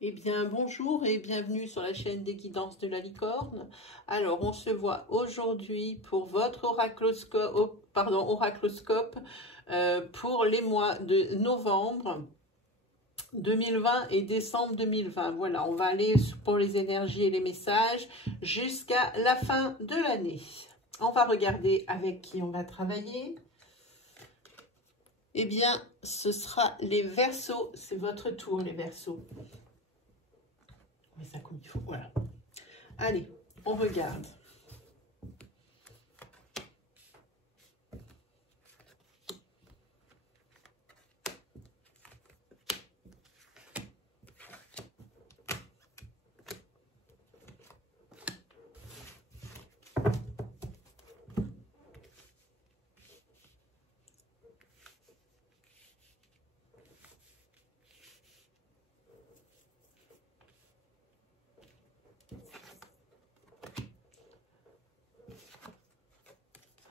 Eh bien, bonjour et bienvenue sur la chaîne des guidances de la licorne. Alors, on se voit aujourd'hui pour votre oracloscope pour les mois de novembre 2020 et décembre 2020. Voilà, on va aller pour les énergies et les messages jusqu'à la fin de l'année. On va regarder avec qui on va travailler. Eh bien, ce sera les Verseaux. C'est votre tour, les Verseaux. Mais ça comme il faut, voilà. Allez, on regarde.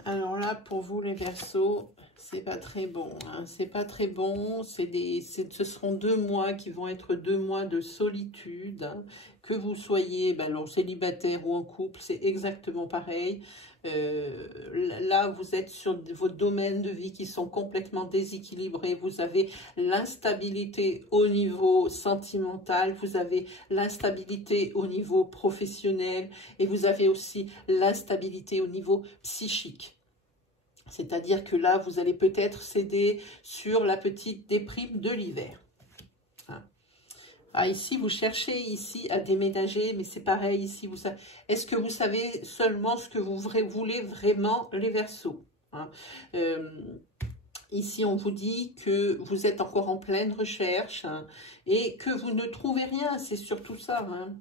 Alors là, pour vous les Verseaux, c'est pas très bon. Hein. C'est pas très bon. Ce seront 2 mois qui vont être 2 mois de solitude. Hein. Que vous soyez alors, célibataire ou en couple, c'est exactement pareil. Là, vous êtes sur vos domaines de vie qui sont complètement déséquilibrés. Vous avez l'instabilité au niveau sentimental, vous avez l'instabilité au niveau professionnel et vous avez aussi l'instabilité au niveau psychique. C'est-à-dire que là, vous allez peut-être céder sur la petite déprime de l'hiver. Ah, ici, vous cherchez ici à déménager, mais c'est pareil ici. Est-ce que vous savez seulement ce que vous voulez vraiment, les Verseaux, hein? Ici, on vous dit que vous êtes encore en pleine recherche, hein, et que vous ne trouvez rien. C'est surtout ça. Hein.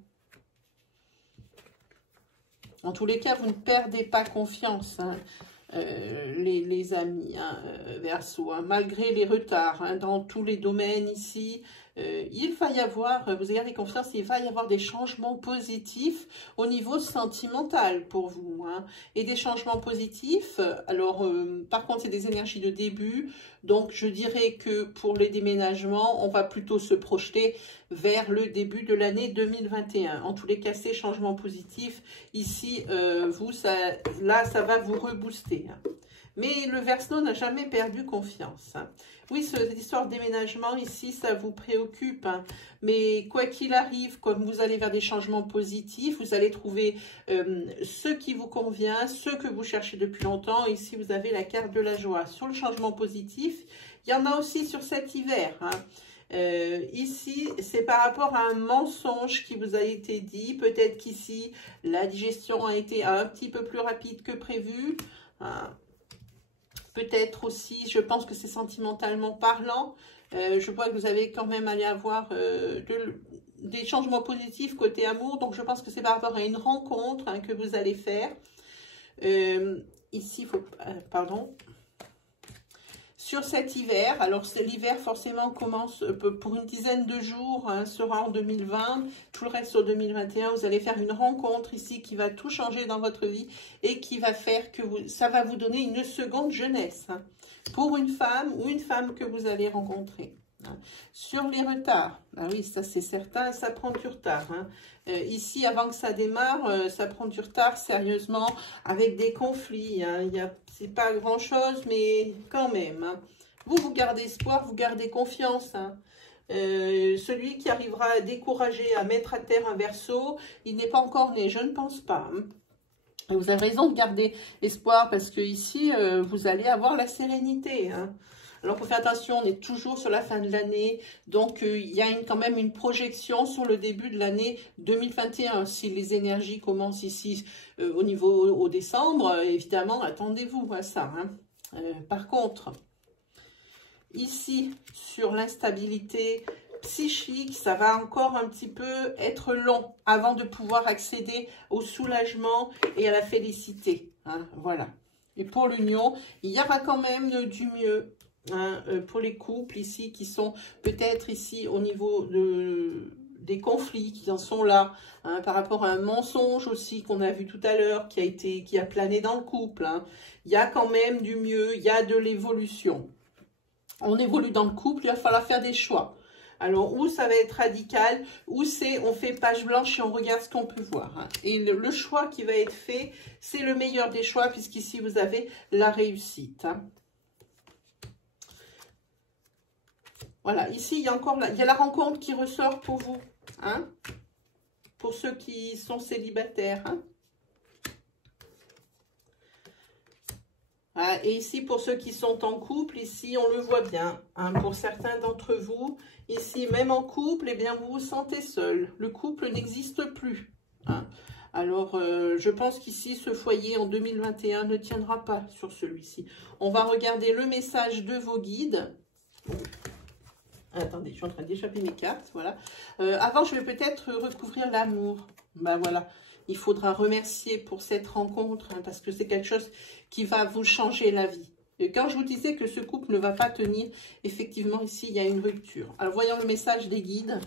En tous les cas, vous ne perdez pas confiance. Hein. Les amis, hein, Verseau, hein, malgré les retards hein, dans tous les domaines ici, il va y avoir, vous gardez confiance, il va y avoir des changements positifs au niveau sentimental pour vous, hein, et des changements positifs. Alors, par contre, c'est des énergies de début, donc je dirais que pour les déménagements, on va plutôt se projeter vers le début de l'année 2021. En tous les cas, ces changements positifs, ici, là, ça va vous rebooster. Hein. Mais le Verseau n'a jamais perdu confiance. Hein. Oui, cette histoire de déménagement, ici, ça vous préoccupe. Hein. Mais quoi qu'il arrive, comme vous allez vers des changements positifs, vous allez trouver ce qui vous convient, ce que vous cherchez depuis longtemps. Ici, vous avez la carte de la joie. Sur le changement positif, il y en a aussi sur cet hiver. Hein. Ici, c'est par rapport à un mensonge qui vous a été dit. Peut-être qu'ici, la digestion a été un petit peu plus rapide que prévu. Hein. Peut-être aussi, je pense que c'est sentimentalement parlant. Je vois que vous avez quand même allé avoir des changements positifs côté amour. Donc, je pense que c'est par rapport à une rencontre hein, que vous allez faire. Ici, il faut... pardon. Sur cet hiver, alors l'hiver forcément commence pour une dizaine de jours, hein, sera en 2020, tout le reste sur 2021, vous allez faire une rencontre ici qui va tout changer dans votre vie et qui va faire que ça va vous donner une seconde jeunesse hein, pour une femme ou une femme que vous allez rencontrer. Hein. Sur les retards, ah oui, ça c'est certain, ça prend du retard. Hein. Ici, avant que ça démarre, ça prend du retard sérieusement avec des conflits. Hein. C'est pas grand-chose, mais quand même. Hein. Vous gardez espoir, vous gardez confiance. Hein. Celui qui arrivera à décourager, à mettre à terre un Verseau, il n'est pas encore né, je ne pense pas. Hein. Vous avez raison de garder espoir parce que ici, vous allez avoir la sérénité. Hein. Alors, il faut faire attention, on est toujours sur la fin de l'année. Donc, il y a quand même une projection sur le début de l'année 2021. Si les énergies commencent ici au décembre, évidemment, attendez-vous à ça. Hein. Par contre, ici, sur l'instabilité psychique, ça va encore un petit peu être long avant de pouvoir accéder au soulagement et à la félicité. Hein. Voilà. Et pour l'union, il y aura quand même du mieux. Hein, pour les couples ici qui sont peut-être ici au niveau des conflits qui en sont là, hein, par rapport à un mensonge aussi qu'on a vu tout à l'heure qui a plané dans le couple. Hein. Il y a quand même du mieux, il y a de l'évolution. On évolue dans le couple, il va falloir faire des choix. Alors, ou ça va être radical, ou c'est on fait page blanche et on regarde ce qu'on peut voir. Hein. Et le choix qui va être fait, c'est le meilleur des choix, puisqu'ici, vous avez la réussite. Hein. Voilà, ici, il y a encore il y a la rencontre qui ressort pour vous. Hein, pour ceux qui sont célibataires. Hein. Voilà, et ici, pour ceux qui sont en couple, ici, on le voit bien. Hein, pour certains d'entre vous, ici, même en couple, eh bien, vous vous sentez seul. Le couple n'existe plus. Hein. Alors, je pense qu'ici, ce foyer en 2021 ne tiendra pas sur celui-ci. On va regarder le message de vos guides. Attendez, je suis en train d'échapper mes cartes. Voilà. Avant, je vais peut-être recouvrir l'amour. Ben voilà. Il faudra remercier pour cette rencontre, hein, parce que c'est quelque chose qui va vous changer la vie. Et quand je vous disais que ce couple ne va pas tenir, effectivement, ici, il y a une rupture. Alors, voyons le message des guides.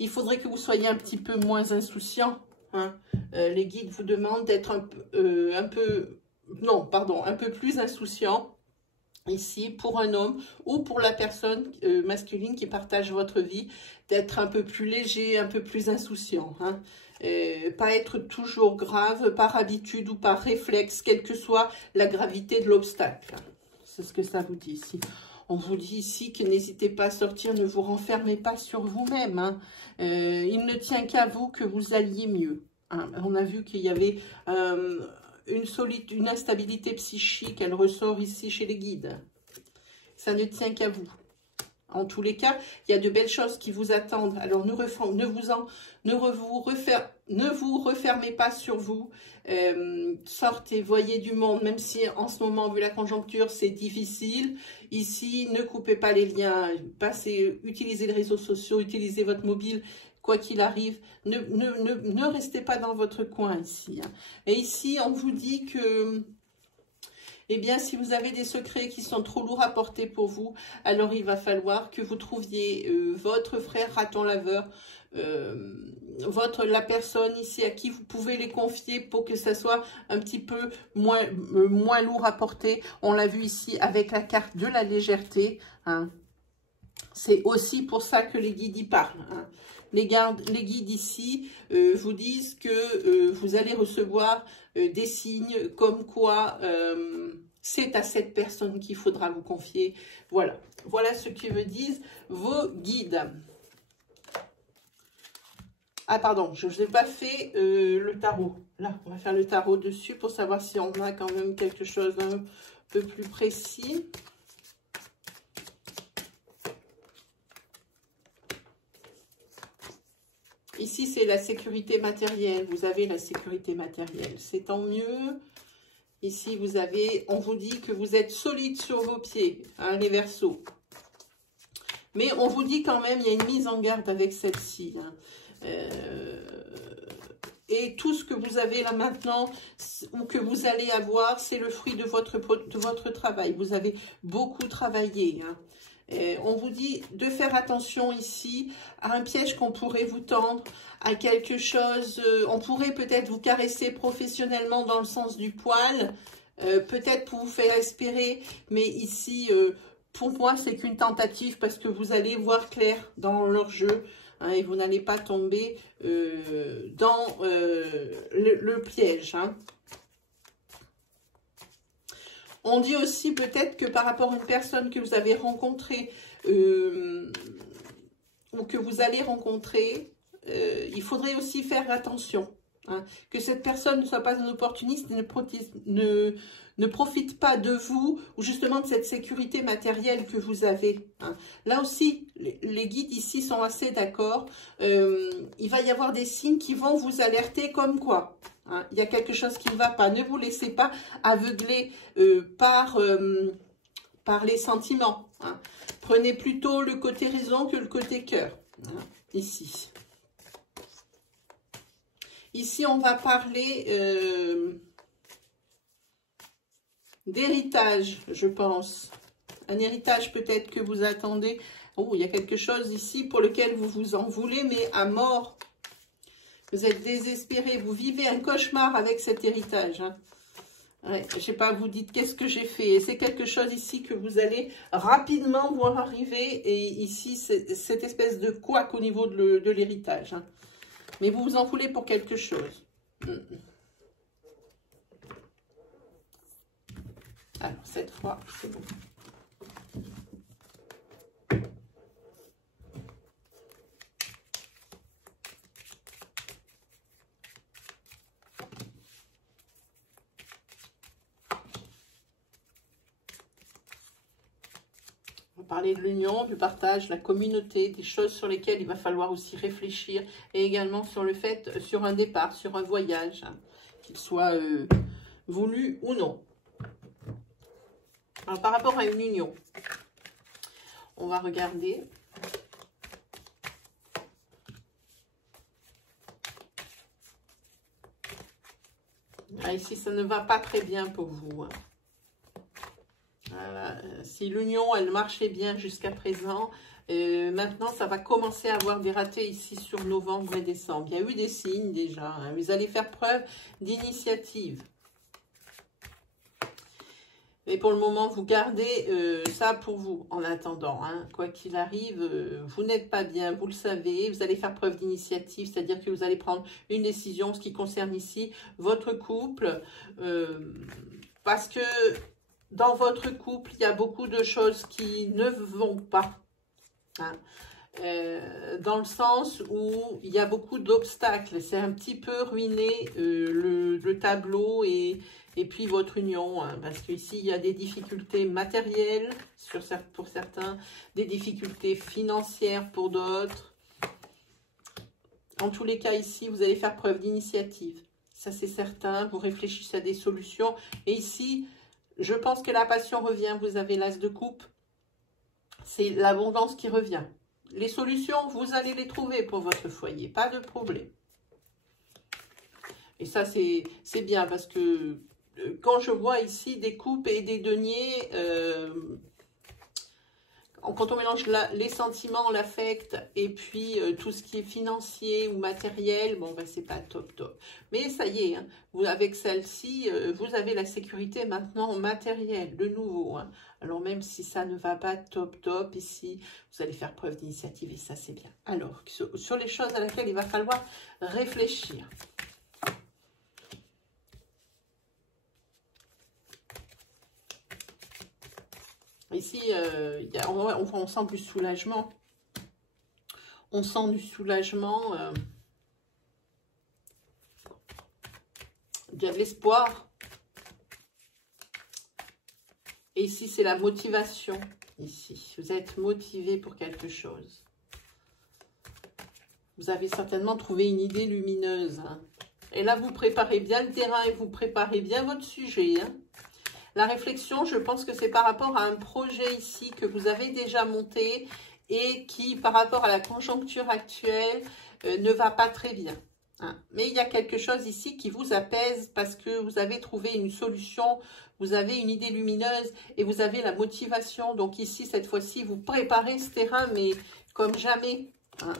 Il faudrait que vous soyez un petit peu moins insouciant. Hein. Les guides vous demandent d'être un peu plus insouciant. Ici, pour un homme ou pour la personne masculine qui partage votre vie, d'être un peu plus léger, un peu plus insouciant. Hein. Pas être toujours grave par habitude ou par réflexe, quelle que soit la gravité de l'obstacle. C'est ce que ça vous dit ici. On vous dit ici que n'hésitez pas à sortir, ne vous renfermez pas sur vous-même. Hein. Il ne tient qu'à vous que vous alliez mieux. Hein. On a vu qu'il y avait... une instabilité psychique, elle ressort ici chez les guides. Ça ne tient qu'à vous. En tous les cas, il y a de belles choses qui vous attendent. Alors, ne vous refermez pas sur vous. Sortez, voyez du monde, même si en ce moment, vu la conjoncture, c'est difficile. Ici, ne coupez pas les liens. Utilisez les réseaux sociaux, utilisez votre mobile. Quoi qu'il arrive, ne restez pas dans votre coin ici. Hein. Et ici, on vous dit que, eh bien, si vous avez des secrets qui sont trop lourds à porter pour vous, alors il va falloir que vous trouviez votre frère raton laveur, la personne ici à qui vous pouvez les confier pour que ça soit un petit peu moins lourd à porter. On l'a vu ici avec la carte de la légèreté. Hein. C'est aussi pour ça que les guides y parlent. Hein. Les guides ici vous disent que vous allez recevoir des signes comme quoi c'est à cette personne qu'il faudra vous confier. Voilà, voilà ce que me disent vos guides. Ah pardon, je n'ai pas fait le tarot. Là, on va faire le tarot dessus pour savoir si on a quand même quelque chose d'un peu plus précis. Ici, c'est la sécurité matérielle. Vous avez la sécurité matérielle. C'est tant mieux. Ici, on vous dit que vous êtes solide sur vos pieds, hein, les Verseaux. Mais on vous dit quand même, il y a une mise en garde avec celle-ci. Hein. Et tout ce que vous avez là maintenant, ou que vous allez avoir, c'est le fruit de votre travail. Vous avez beaucoup travaillé. Hein. On vous dit de faire attention ici à un piège qu'on pourrait vous tendre, à quelque chose, on pourrait peut-être vous caresser professionnellement dans le sens du poil, peut-être pour vous faire espérer, mais ici, pour moi, c'est qu'une tentative parce que vous allez voir clair dans leur jeu. Hein, et vous n'allez pas tomber dans le piège. Hein. On dit aussi peut-être que par rapport à une personne que vous avez rencontrée ou que vous allez rencontrer, il faudrait aussi faire attention. Hein, que cette personne ne soit pas un opportuniste, ne profite pas de vous ou justement de cette sécurité matérielle que vous avez. Hein. Là aussi, les guides ici sont assez d'accord. Il va y avoir des signes qui vont vous alerter comme quoi. Hein, il y a quelque chose qui ne va pas. Ne vous laissez pas aveugler par les sentiments. Hein. Prenez plutôt le côté raison que le côté cœur. Hein, ici. Ici, on va parler d'héritage, je pense. Un héritage peut-être que vous attendez. Oh, il y a quelque chose ici pour lequel vous vous en voulez, mais à mort. Vous êtes désespéré, vous vivez un cauchemar avec cet héritage. Hein. Ouais, je sais pas, vous dites qu'est-ce que j'ai fait. C'est quelque chose ici que vous allez rapidement voir arriver. Et ici, c'est cette espèce de couac au niveau de l'héritage. Hein. Mais vous vous en voulez pour quelque chose. Alors, cette fois, c'est bon. Parler de l'union, du partage, la communauté, des choses sur lesquelles il va falloir aussi réfléchir et également sur le fait, sur un départ, sur un voyage, hein, qu'il soit voulu ou non. Alors, par rapport à une union, on va regarder. Ah, ici, ça ne va pas très bien pour vous. Hein. Si l'union, elle marchait bien jusqu'à présent, maintenant, ça va commencer à avoir des ratés ici sur novembre et décembre. Il y a eu des signes déjà. Hein. Vous allez faire preuve d'initiative. Mais pour le moment, vous gardez ça pour vous en attendant. Hein. Quoi qu'il arrive, vous n'êtes pas bien, vous le savez. Vous allez faire preuve d'initiative, c'est-à-dire que vous allez prendre une décision, ce qui concerne ici votre couple. Parce que dans votre couple, il y a beaucoup de choses qui ne vont pas. Hein. Dans le sens où il y a beaucoup d'obstacles. C'est un petit peu ruiné le tableau et puis votre union. Hein, parce qu'ici, il y a des difficultés matérielles pour certains, des difficultés financières pour d'autres. En tous les cas, ici, vous allez faire preuve d'initiative. Ça, c'est certain. Vous réfléchissez à des solutions. Et ici, je pense que la passion revient. Vous avez l'as de coupe. C'est l'abondance qui revient. Les solutions, vous allez les trouver pour votre foyer. Pas de problème. Et ça, c'est bien parce que quand je vois ici des coupes et des deniers, quand on mélange les sentiments, l'affect et puis tout ce qui est financier ou matériel, bon, ben, c'est pas top. Mais ça y est, hein, avec celle-ci, vous avez la sécurité maintenant matérielle, de nouveau. Hein. Alors, même si ça ne va pas top, ici, vous allez faire preuve d'initiative et ça, c'est bien. Alors, sur les choses à laquelle il va falloir réfléchir. Ici, on sent du soulagement. On sent du soulagement. Il y a de l'espoir. Et ici, c'est la motivation. Ici, vous êtes motivé pour quelque chose. Vous avez certainement trouvé une idée lumineuse. Hein. Et là, vous préparez bien le terrain et vous préparez bien votre sujet. Hein. La réflexion, je pense que c'est par rapport à un projet ici que vous avez déjà monté et qui, par rapport à la conjoncture actuelle, ne va pas très bien. Hein. Mais il y a quelque chose ici qui vous apaise parce que vous avez trouvé une solution, vous avez une idée lumineuse et vous avez la motivation. Donc ici, cette fois-ci, vous préparez ce terrain, mais comme jamais. Hein.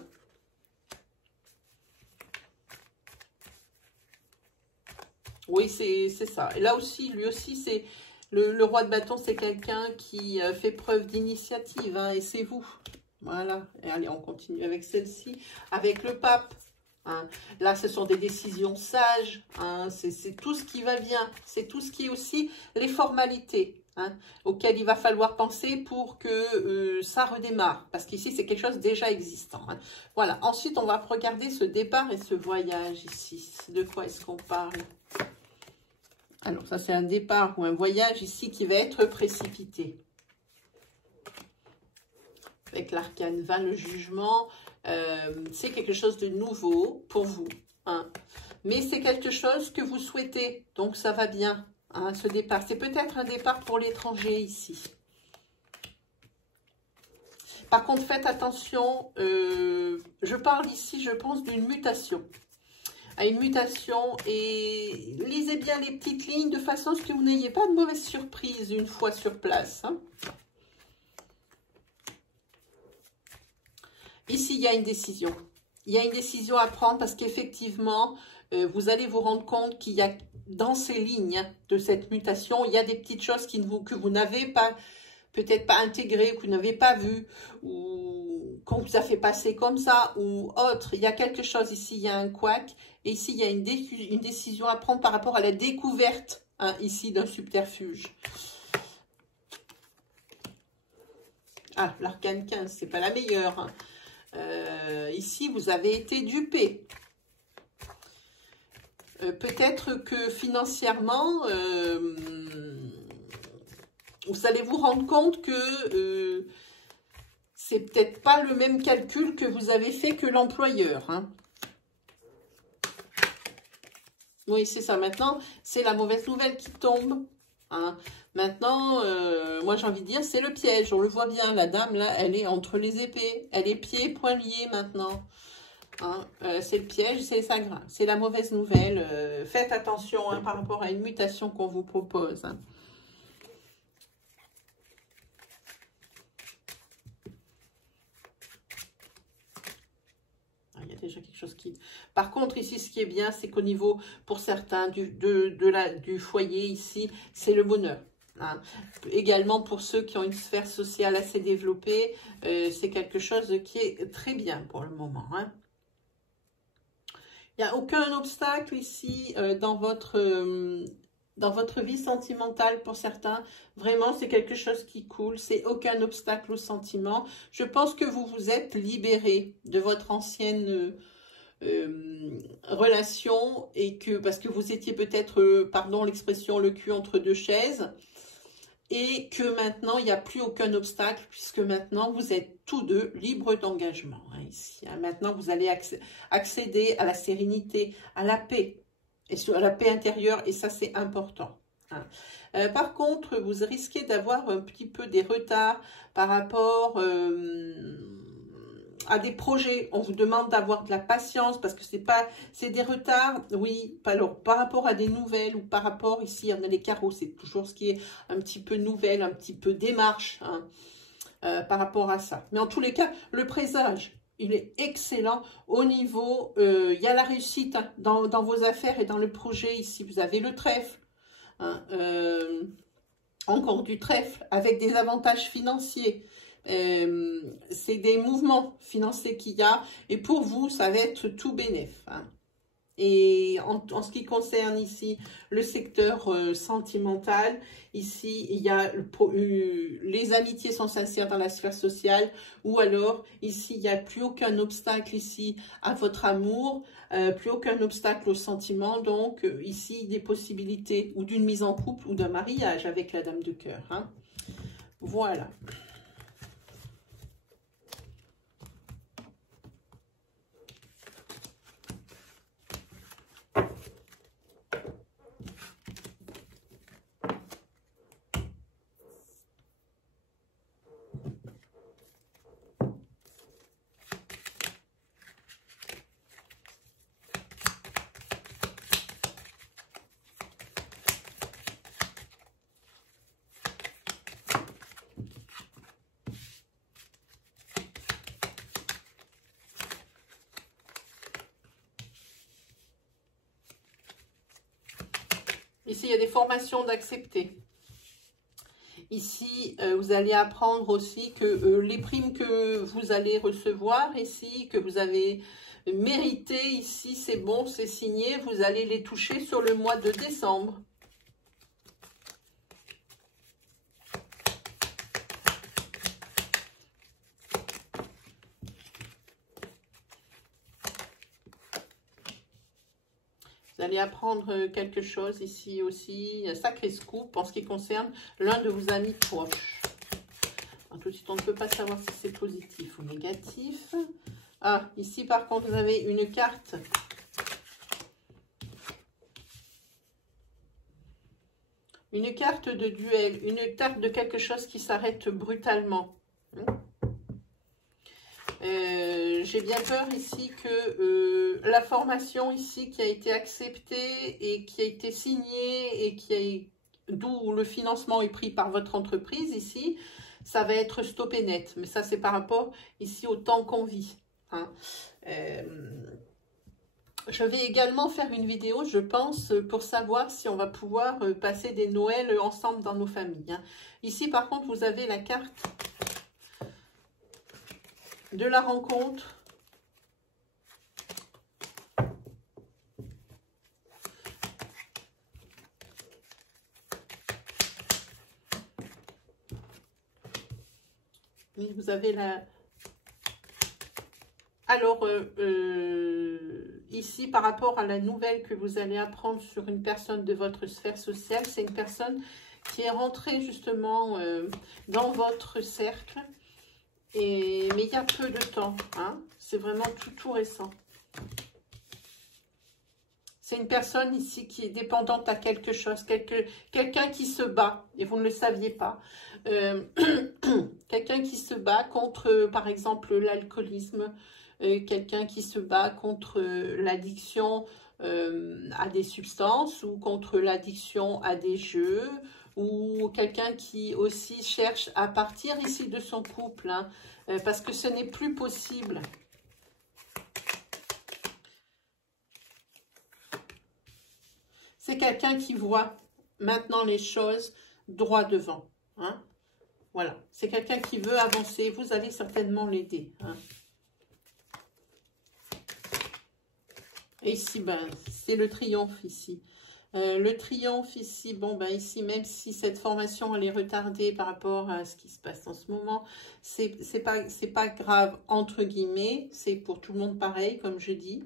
Oui, c'est ça. Et là aussi, lui aussi, c'est... Le roi de bâton, c'est quelqu'un qui fait preuve d'initiative, hein, et c'est vous. Voilà. Et allez, on continue avec celle-ci, avec le pape. Hein. Là, ce sont des décisions sages. Hein, c'est tout ce qui va bien. C'est tout ce qui est aussi les formalités, hein, auxquelles il va falloir penser pour que ça redémarre. Parce qu'ici, c'est quelque chose déjà existant. Hein. Voilà. Ensuite, on va regarder ce départ et ce voyage ici. De quoi est-ce qu'on parle ? Alors, ça, c'est un départ ou un voyage ici qui va être précipité. Avec l'arcane 20, le jugement, c'est quelque chose de nouveau pour vous. Hein. Mais c'est quelque chose que vous souhaitez. Donc, ça va bien, hein, ce départ. C'est peut-être un départ pour l'étranger ici. Par contre, faites attention. Je parle ici, je pense, d'une mutation. À une mutation et lisez bien les petites lignes de façon à ce que vous n'ayez pas de mauvaise surprise une fois sur place. Hein. Ici, il y a une décision. Il y a une décision à prendre parce qu'effectivement, vous allez vous rendre compte qu'il y a dans ces lignes de cette mutation. Il y a des petites choses que vous n'avez pas, peut-être pas intégrées, que vous n'avez pas vues, ou qu'on vous a fait passer comme ça, ou autre. Il y a quelque chose ici, il y a un couac, et ici, il y a une décision à prendre par rapport à la découverte, hein, ici, d'un subterfuge. Ah, l'arcane 15, c'est pas la meilleure. Hein. Ici, vous avez été dupé. Peut-être que financièrement, vous allez vous rendre compte que c'est peut-être pas le même calcul que vous avez fait que l'employeur. Hein. Oui, c'est ça. Maintenant, c'est la mauvaise nouvelle qui tombe. Hein. Maintenant, moi j'ai envie de dire, c'est le piège. On le voit bien, la dame là, elle est entre les épées. Elle est pieds et poings liés maintenant. Hein, c'est le piège, c'est ça, c'est la mauvaise nouvelle. Faites attention hein, par rapport à une mutation qu'on vous propose. Hein. Il y a déjà quelque chose qui... Par contre, ici, ce qui est bien, c'est qu'au niveau, pour certains, du foyer, ici, c'est le bonheur. Hein. Également, pour ceux qui ont une sphère sociale assez développée, c'est quelque chose qui est très bien pour le moment. Hein. Il n'y a aucun obstacle ici dans votre vie sentimentale pour certains. Vraiment, c'est quelque chose qui coule. C'est aucun obstacle au sentiment. Je pense que vous vous êtes libéré de votre ancienne relation et que parce que vous étiez peut-être, pardon l'expression, le cul entre deux chaises. Et que maintenant, il n'y a plus aucun obstacle, puisque maintenant, vous êtes tous deux libres d'engagement. Hein, ici, hein. Maintenant, vous allez accéder à la sérénité, à la paix, et à la paix intérieure, et ça, c'est important. Hein. Par contre, vous risquez d'avoir un petit peu des retards par rapport à des projets. On vous demande d'avoir de la patience parce que c'est des retards, oui, alors par rapport à des nouvelles ou par rapport, ici on a les carreaux, c'est toujours ce qui est un petit peu nouvelle, un petit peu démarche hein, par rapport à ça. Mais en tous les cas, le présage, il est excellent au niveau, il y a la réussite hein, dans vos affaires et dans le projet. Ici, vous avez le trèfle, hein, encore du trèfle avec des avantages financiers. C'est des mouvements financiers qu'il y a et pour vous ça va être tout bénef hein. Et en ce qui concerne ici le secteur sentimental, ici il y a les amitiés sont sincères dans la sphère sociale, ou alors ici il n'y a plus aucun obstacle ici à votre amour, plus aucun obstacle au sentiment, donc ici des possibilités ou d'une mise en couple ou d'un mariage avec la dame de cœur hein. Voilà. Ici, il y a des formations d'accepter. Ici, vous allez apprendre aussi que les primes que vous allez recevoir ici, que vous avez mérité ici, c'est bon, c'est signé, vous allez les toucher sur le mois de décembre. Vous allez apprendre quelque chose ici aussi, sacré scoop en ce qui concerne l'un de vos amis proches. Alors, tout de suite, on ne peut pas savoir si c'est positif ou négatif. Ah, ici par contre, vous avez une carte. Une carte de duel, une carte de quelque chose qui s'arrête brutalement. J'ai bien peur ici que la formation ici qui a été acceptée et qui a été signée et qui a d'où le financement est pris par votre entreprise ici, ça va être stoppé net. Mais ça c'est par rapport ici au temps qu'on vit. Hein. Je vais également faire une vidéo, je pense, pour savoir si on va pouvoir passer des Noëls ensemble dans nos familles. Hein. Ici, par contre, vous avez la carte de la rencontre. Oui, vous avez la... Alors, ici, par rapport à la nouvelle que vous allez apprendre sur une personne de votre sphère sociale, c'est une personne qui est rentrée justement dans votre cercle, mais il y a peu de temps, hein, c'est vraiment tout récent. C'est une personne ici qui est dépendante à quelque chose, quelqu'un qui se bat, et vous ne le saviez pas. Quelqu'un qui se bat contre, par exemple, l'alcoolisme, quelqu'un qui se bat contre l'addiction à des substances ou contre l'addiction à des jeux, ou quelqu'un qui aussi cherche à partir ici de son couple, hein, parce que ce n'est plus possible. C'est quelqu'un qui voit maintenant les choses droit devant. Hein. Voilà, c'est quelqu'un qui veut avancer. Vous allez certainement l'aider. Hein. Et ici, ben, c'est le triomphe ici. Le triomphe ici, bon, ben ici, même si cette formation, elle est retardée par rapport à ce qui se passe en ce moment, c'est pas grave, entre guillemets. C'est pour tout le monde pareil, comme je dis.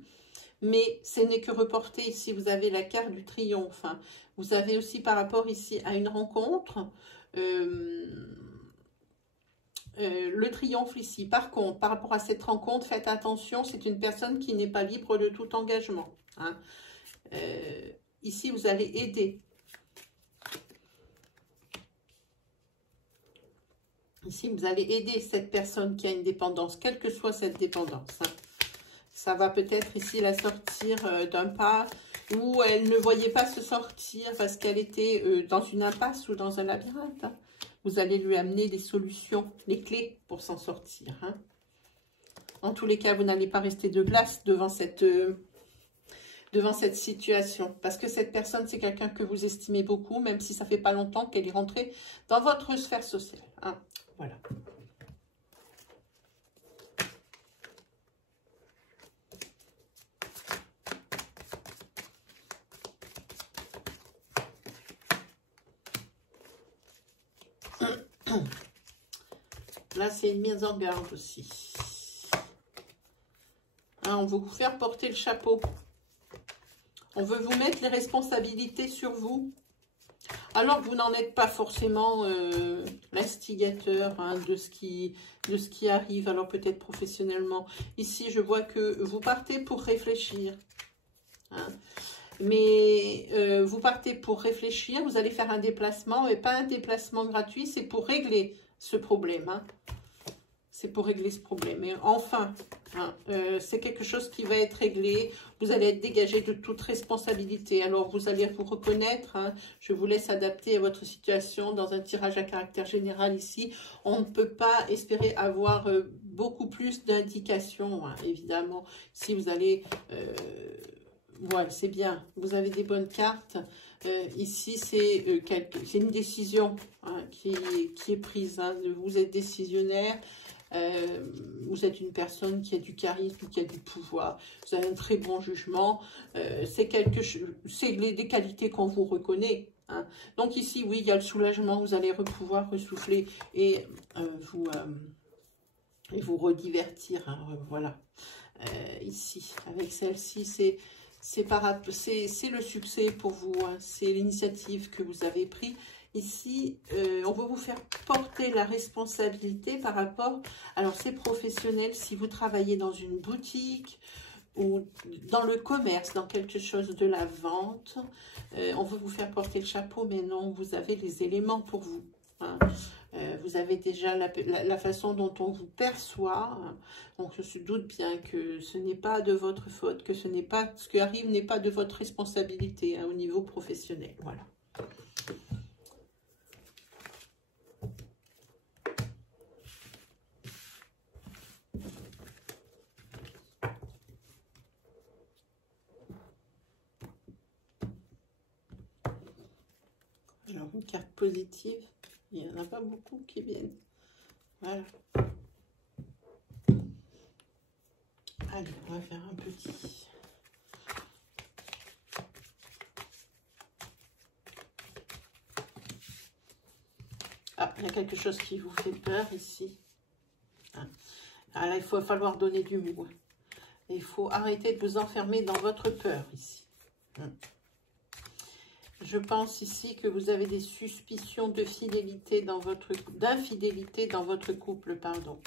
Mais ce n'est que reporté. Ici, vous avez la carte du triomphe. Hein. Vous avez aussi par rapport ici à une rencontre, le triomphe ici. Par contre, par rapport à cette rencontre, faites attention, c'est une personne qui n'est pas libre de tout engagement. Hein. Ici, vous allez aider. Ici, vous allez aider cette personne qui a une dépendance, quelle que soit cette dépendance. Hein. Ça va peut-être ici la sortir d'un pas où elle ne voyait pas se sortir parce qu'elle était dans une impasse ou dans un labyrinthe. Hein. Vous allez lui amener des solutions, les clés pour s'en sortir. Hein. En tous les cas, vous n'allez pas rester de glace devant cette situation. Parce que cette personne, c'est quelqu'un que vous estimez beaucoup, même si ça fait pas longtemps qu'elle est rentrée dans votre sphère sociale. Hein. Voilà. Là, c'est une mise en garde aussi. Hein, on veut vous faire porter le chapeau. On veut vous mettre les responsabilités sur vous. Alors que vous n'en êtes pas forcément l'instigateur hein, de ce qui arrive, alors peut-être professionnellement. Ici, je vois que vous partez pour réfléchir. Hein. Mais vous partez pour réfléchir, vous allez faire un déplacement, mais pas un déplacement gratuit, c'est pour régler ce problème. Hein. C'est pour régler ce problème. Et enfin, hein, c'est quelque chose qui va être réglé. Vous allez être dégagé de toute responsabilité. Alors, vous allez vous reconnaître. Hein, je vous laisse adapter à votre situation dans un tirage à caractère général ici. On ne peut pas espérer avoir beaucoup plus d'indications, hein, évidemment. Si vous allez... voilà, c'est bien. Vous avez des bonnes cartes. Ici, c'est une décision hein, qui est prise. Hein. Vous êtes décisionnaire. Vous êtes une personne qui a du charisme, qui a du pouvoir. Vous avez un très bon jugement. C'est des qualités qu'on vous reconnaît. Hein. Donc ici, oui, il y a le soulagement. Vous allez pouvoir ressouffler et vous redivertir. Hein, voilà. Ici, avec celle-ci, c'est le succès pour vous, hein. C'est l'initiative que vous avez prise. Ici, on va vous faire porter la responsabilité par rapport... Alors, c'est professionnel si vous travaillez dans une boutique ou dans le commerce, dans quelque chose de la vente. On veut vous faire porter le chapeau, mais non, vous avez les éléments pour vous. Hein. Vous avez déjà la façon dont on vous perçoit. Hein. Donc, je me doute bien que ce n'est pas de votre faute, que ce qui arrive n'est pas de votre responsabilité hein, au niveau professionnel. Voilà. Une carte positive. Il n'y en a pas beaucoup qui viennent. Voilà. Allez, on va faire un petit. Ah, il y a quelque chose qui vous fait peur ici. Ah, là, il va falloir donner du mou. Il faut arrêter de vous enfermer dans votre peur ici. Je pense ici que vous avez des suspicions de fidélité d'infidélité dans votre couple, pardon.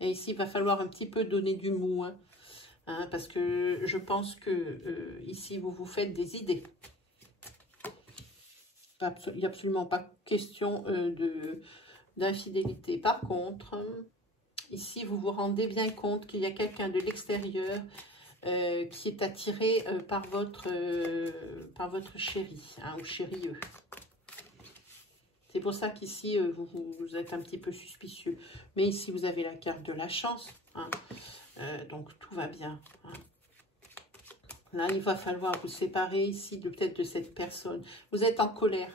Et ici, il va falloir un petit peu donner du mou, parce que je pense que ici, vous vous faites des idées. Il n'y a absolument pas question d'infidélité. Par contre, ici, vous vous rendez bien compte qu'il y a quelqu'un de l'extérieur qui est attiré par votre chéri, ou chérieux. C'est pour ça qu'ici, vous êtes un petit peu suspicieux. Mais ici, vous avez la carte de la chance. Donc, tout va bien. Là, il va falloir vous séparer ici peut-être de cette personne. Vous êtes en colère.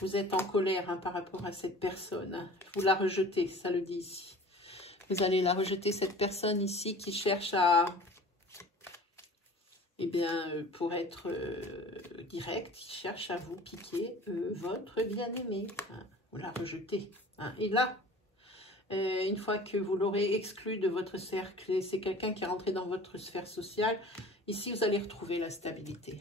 Vous êtes en colère par rapport à cette personne. Vous la rejetez, ça le dit ici. Vous allez la rejeter, cette personne ici qui cherche à... Eh bien, pour être direct, il cherche à vous piquer votre bien-aimé. Vous la rejetez. Et là, une fois que vous l'aurez exclu de votre cercle, c'est quelqu'un qui est rentré dans votre sphère sociale, ici, vous allez retrouver la stabilité.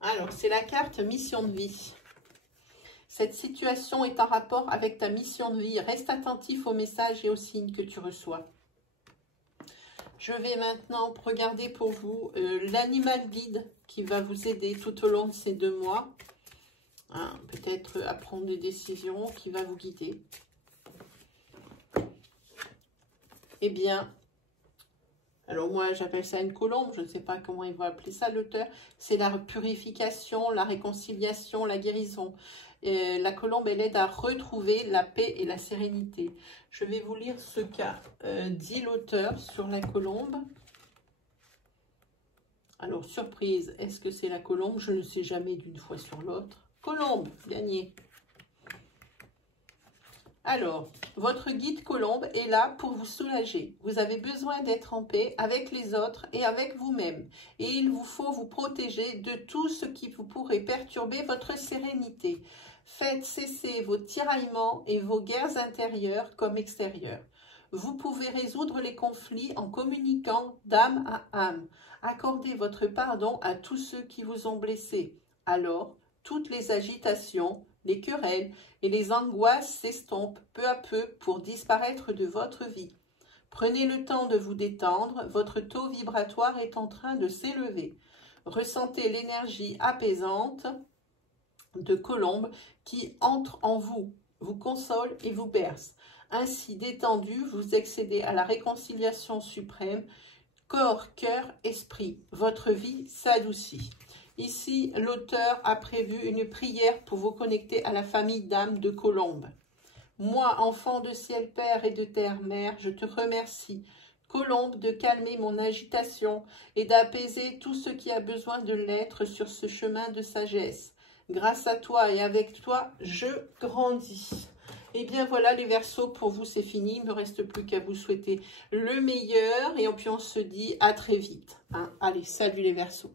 Alors, c'est la carte mission de vie. Cette situation est en rapport avec ta mission de vie. Reste attentif aux messages et aux signes que tu reçois. Je vais maintenant regarder pour vous l'animal guide qui va vous aider tout au long de ces 2 mois. Peut-être à prendre des décisions, qui va vous guider. Eh bien, alors moi j'appelle ça une colombe, je ne sais pas comment il va appeler ça l'auteur. C'est la purification, la réconciliation, la guérison. La colombe, elle aide à retrouver la paix et la sérénité. Je vais vous lire ce qu'a dit l'auteur sur la colombe. Alors, surprise, est-ce que c'est la colombe? Je ne sais jamais d'une fois sur l'autre. Colombe, gagné. Alors, votre guide colombe est là pour vous soulager. Vous avez besoin d'être en paix avec les autres et avec vous-même. Et il vous faut vous protéger de tout ce qui vous pourrait perturber votre sérénité. Faites cesser vos tiraillements et vos guerres intérieures comme extérieures. Vous pouvez résoudre les conflits en communiquant d'âme à âme. Accordez votre pardon à tous ceux qui vous ont blessé. Alors, toutes les agitations, les querelles et les angoisses s'estompent peu à peu pour disparaître de votre vie. Prenez le temps de vous détendre, votre taux vibratoire est en train de s'élever. Ressentez l'énergie apaisante de colombe qui entre en vous, vous console et vous berce. Ainsi détendu, vous accédez à la réconciliation suprême, corps, cœur, esprit. Votre vie s'adoucit. Ici, l'auteur a prévu une prière pour vous connecter à la famille d'âme de Colombe. Moi, enfant de ciel Père et de terre Mère, je te remercie, Colombe, de calmer mon agitation et d'apaiser tout ce qui a besoin de l'être sur ce chemin de sagesse. Grâce à toi et avec toi, je grandis. Et bien voilà les Verseaux, pour vous c'est fini, il ne me reste plus qu'à vous souhaiter le meilleur et puis on se dit à très vite. Allez, salut les Verseaux.